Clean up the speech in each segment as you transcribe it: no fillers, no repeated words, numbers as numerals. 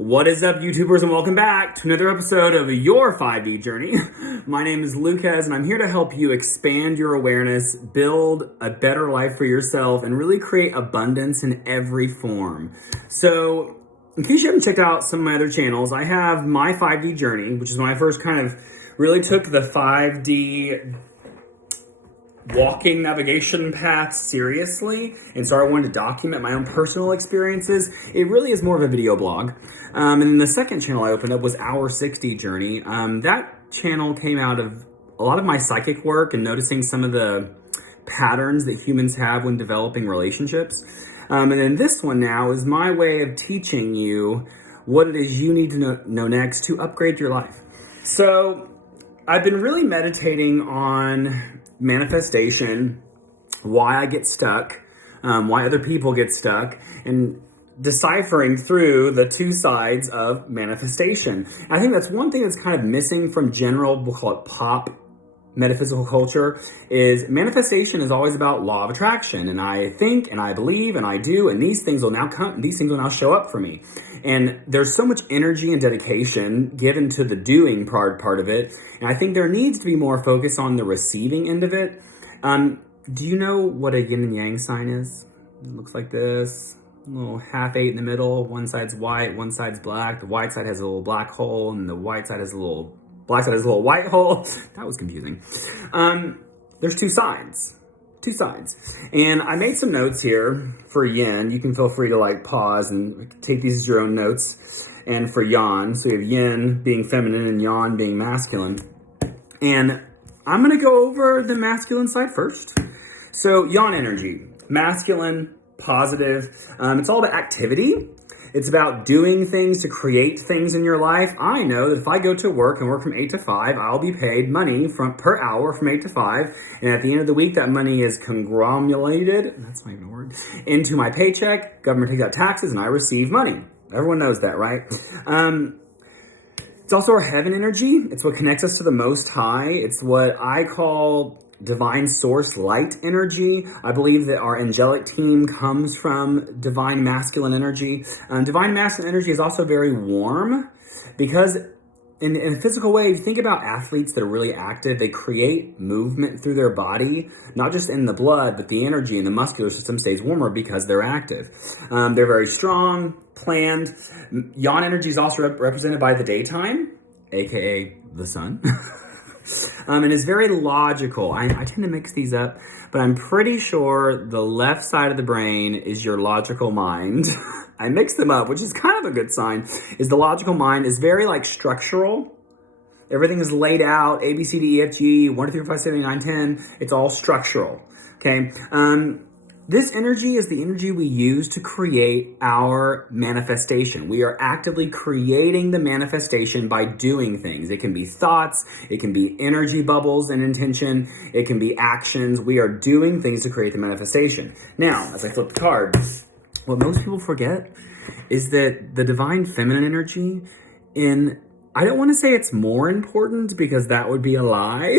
What is up, YouTubers, and welcome back to another episode of your 5D journey. My name is Lucas, and I'm here to help you expand your awareness, build a better life for yourself, and really create abundance in every form. So, in case you haven't checked out some of my other channels, I have my 5D journey, which is when I first kind of really took the 5D walking navigation path seriously, and so I wanted to document my own personal experiences. It really is more of a video blog. And then the second channel I opened up was Our 60 Journey. That channel came out of a lot of my psychic work and noticing some of the patterns that humans have when developing relationships. And then this one now is my way of teaching you what it is you need to know next to upgrade your life. So I've been really meditating on manifestation, why I get stuck, why other people get stuck, and deciphering through the two sides of manifestation. I think that's one thing that's kind of missing from general, we'll call it pop metaphysical culture, is manifestation is always about law of attraction. And I think, and I believe, and I do, and these things will now come, these things will now show up for me. And there's so much energy and dedication given to the doing part of it. And I think there needs to be more focus on the receiving end of it. Do you know what a yin and yang sign is? It looks like this. A little half eight in the middle. One side's white, one side's black. The white side has a little black hole, and the white side has a little black side has a little white hole. That was confusing. There's two sides. Two sides. And I made some notes here for yin. You can feel free to pause and take these as your own notes. And for yang, so you have yin being feminine and yang being masculine. And I'm going to go over the masculine side first. So yang energy, masculine, positive. It's all about activity. It's about doing things to create things in your life. I know that if I go to work and work from 8 to 5, I'll be paid money per hour from 8 to 5. And at the end of the week, that money is conglomerated, that's not even a word, into my paycheck. Government takes out taxes and I receive money. Everyone knows that, right? It's also our heaven energy. It's what connects us to the Most High. It's what I call divine source light energy. I believe that our angelic team comes from divine masculine energy. Divine masculine energy is also very warm because in a physical way, if you think about athletes that are really active, they create movement through their body, not just in the blood, but the energy in the muscular system stays warmer because they're active. They're very strong, planned. Yang energy is also represented by the daytime, aka the sun. And it's very logical. I tend to mix these up, but I'm pretty sure the left side of the brain is your logical mind. I mix them up, which is kind of a good sign, is the logical mind is very structural. Everything is laid out, A, B, C, D, E, F, G, 1, 2, 3, 4, 5, 6, 7, 8, 9, 10. It's all structural, okay? This energy is the energy we use to create our manifestation. We are actively creating the manifestation by doing things. It can be thoughts, it can be energy bubbles and intention, it can be actions. We are doing things to create the manifestation. Now, as I flip the card, what most people forget is that the divine feminine energy I don't want to say it's more important because that would be a lie,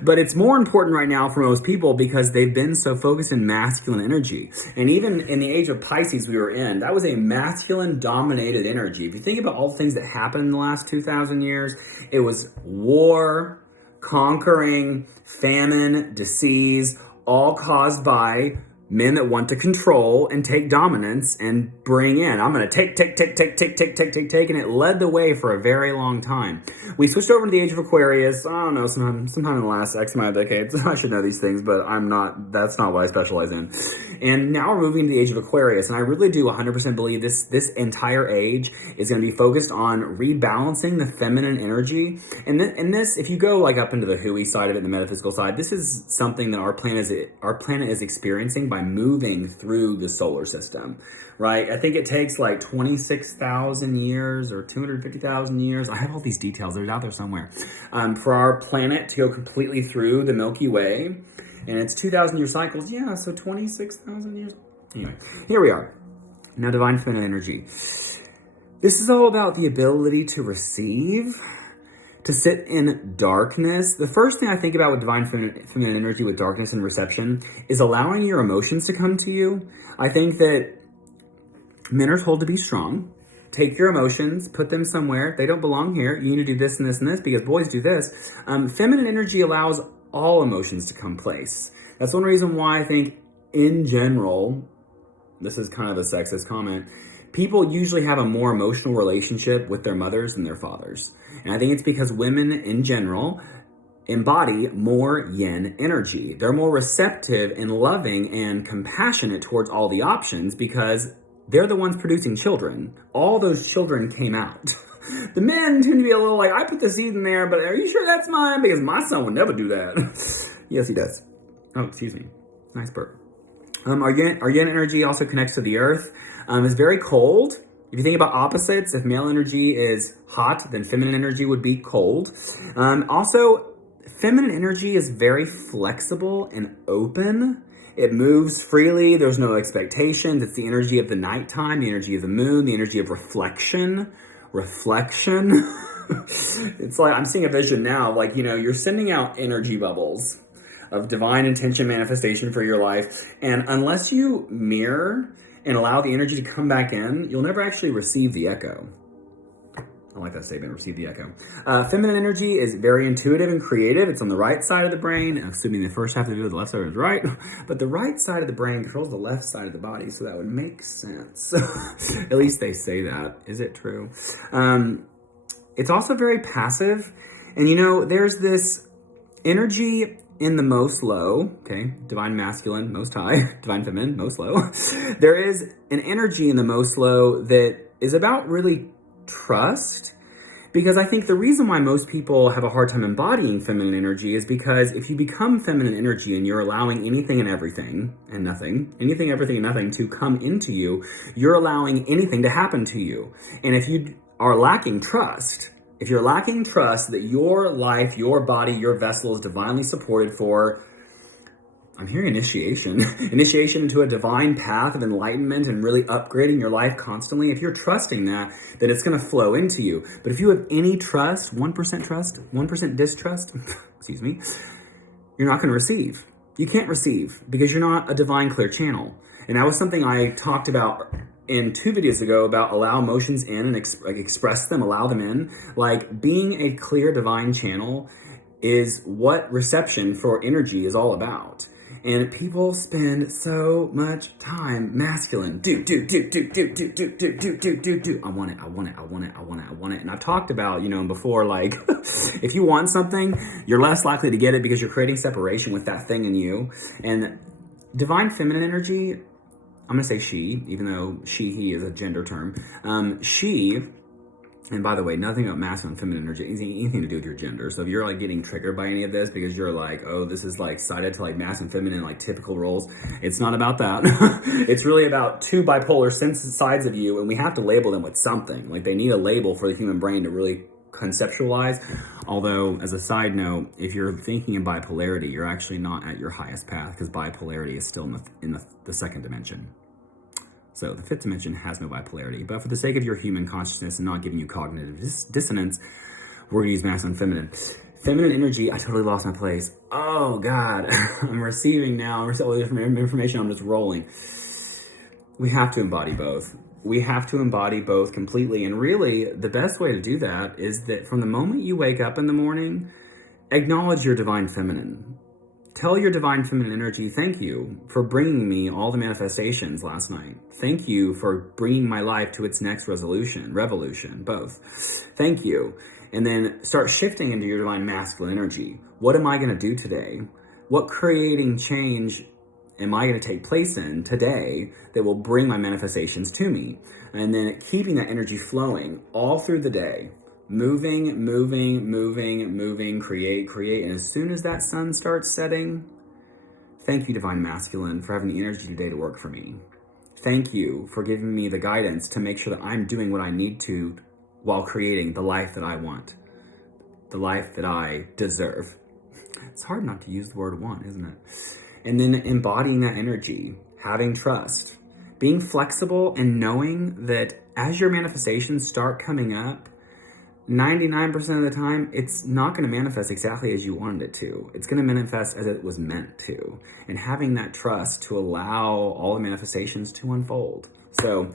but it's more important right now for most people because they've been so focused in masculine energy. And even in the age of Pisces we were in, that was a masculine dominated energy. If you think about all the things that happened in the last 2,000 years, it was war, conquering, famine, disease, all caused by men that want to control and take dominance and bring in. I'm going to take, and it led the way for a very long time. We switched over to the age of Aquarius, I don't know, sometime in the last X amount of decades. I should know these things, but that's not what I specialize in. And now we're moving to the age of Aquarius, and I really do 100% believe this entire age is going to be focused on rebalancing the feminine energy. And this, if you go up into the Hui side of it, the metaphysical side, this is something that our planet is experiencing by moving through the solar system, right? I think it takes 26,000 years or 250,000 years. I have all these details. They're out there somewhere. For our planet to go completely through the Milky Way, and it's 2,000 year cycles. Yeah, so 26,000 years. Anyway, here we are. Now, divine feminine energy. This is all about the ability to receive, to sit in darkness. The first thing I think about with divine feminine energy, with darkness and reception, is allowing your emotions to come to you. I think that men are told to be strong. Take your emotions, put them somewhere. They don't belong here. You need to do this and this and this because boys do this. Feminine energy allows all emotions to come place. That's one reason why I think, in general, this is kind of a sexist comment, people usually have a more emotional relationship with their mothers than their fathers. And I think it's because women, in general, embody more yin energy. They're more receptive and loving and compassionate towards all the options because they're the ones producing children. All those children came out. The men tend to be a little like, I put the seed in there, but are you sure that's mine? Because my son would never do that. Yes, he does. Oh, excuse me. Nice burp. Our yin energy also connects to the earth. It's very cold. If you think about opposites, if male energy is hot, then feminine energy would be cold. Also, feminine energy is very flexible and open. It moves freely. There's no expectations. It's the energy of the nighttime, the energy of the moon, the energy of reflection. It's like I'm seeing a vision now, like, you're sending out energy bubbles of divine intention manifestation for your life. And unless you mirror and allow the energy to come back in, you'll never actually receive the echo. I like that statement, receive the echo. Feminine energy is very intuitive and creative. It's on the right side of the brain, assuming the first half of the left side is right. But the right side of the brain controls the left side of the body, so that would make sense. At least they say that. Is it true? It's also very passive. And there's this energy in the most low, okay, divine masculine, most high, divine feminine, most low. There is an energy in the most low that is about really trust, because I think the reason why most people have a hard time embodying feminine energy is because if you become feminine energy and you're allowing anything and everything and nothing, anything, everything, and nothing to come into you, you're allowing anything to happen to you. And if you are lacking trust, if you're lacking trust that your life, your body, your vessel is divinely supported for, I'm hearing initiation into a divine path of enlightenment and really upgrading your life constantly. If you're trusting that, then it's going to flow into you. But if you have any trust, 1% trust, 1% distrust, excuse me, you're not going to receive. You can't receive because you're not a divine clear channel. And that was something I talked about in 2 videos ago about allow emotions in and express them, allow them in. Like being a clear divine channel is what reception for energy is all about. And people spend so much time masculine. Do. I want it. And I've talked about, before, like, if you want something, you're less likely to get it because you're creating separation with that thing in you. And divine feminine energy, I'm going to say she, even though he is a gender term. She, and by the way, nothing about masculine and feminine energy, anything to do with your gender. So if you're like getting triggered by any of this because you're like, oh, this is like cited to like masculine, feminine, like typical roles, it's not about that. It's really about two bipolar sides of you, and we have to label them with something. Like they need a label for the human brain to really conceptualize. Although, as a side note, if you're thinking in bipolarity, you're actually not at your highest path because bipolarity is still in the second dimension. So the fifth dimension has no bipolarity. But for the sake of your human consciousness and not giving you cognitive dissonance, we're going to use masculine and feminine. Feminine energy, I totally lost my place. Oh, God. I'm receiving now. I'm receiving all the different information. I'm just rolling. We have to embody both. We have to embody both completely. And really, the best way to do that is that from the moment you wake up in the morning, acknowledge your divine feminine. Tell your divine feminine energy, thank you for bringing me all the manifestations last night. Thank you for bringing my life to its next revolution, both. Thank you. And then start shifting into your divine masculine energy. What am I going to do today? What creating change am I going to take place in today that will bring my manifestations to me? And then keeping that energy flowing all through the day. Moving, create. And as soon as that sun starts setting, thank you, divine masculine, for having the energy today to work for me. Thank you for giving me the guidance to make sure that I'm doing what I need to while creating the life that I want, the life that I deserve. It's hard not to use the word want, isn't it? And then embodying that energy, having trust, being flexible and knowing that as your manifestations start coming up, 99% of the time, it's not going to manifest exactly as you wanted it to. It's going to manifest as it was meant to. And having that trust to allow all the manifestations to unfold. So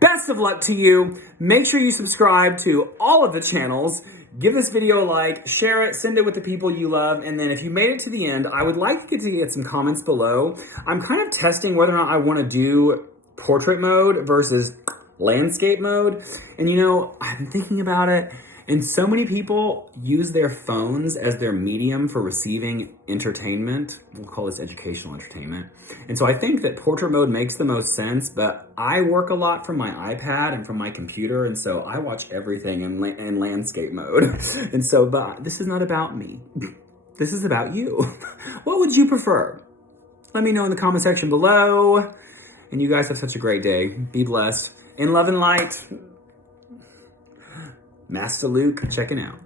Best of luck to you. Make sure you subscribe to all of the channels. Give this video a like, share it, send it with the people you love, and then if you made it to the end, I would like to get some comments below. I'm kind of testing whether or not I want to do portrait mode versus landscape mode. And you know, I've been thinking about it, and so many people use their phones as their medium for receiving entertainment. We'll call this educational entertainment. And so I think that portrait mode makes the most sense, but I work a lot from my iPad and from my computer, and so I watch everything in landscape mode. And so, but this is not about me. This is about you. What would you prefer? Let me know in the comment section below. And you guys have such a great day. Be blessed. In love and light. Master Luke checking out.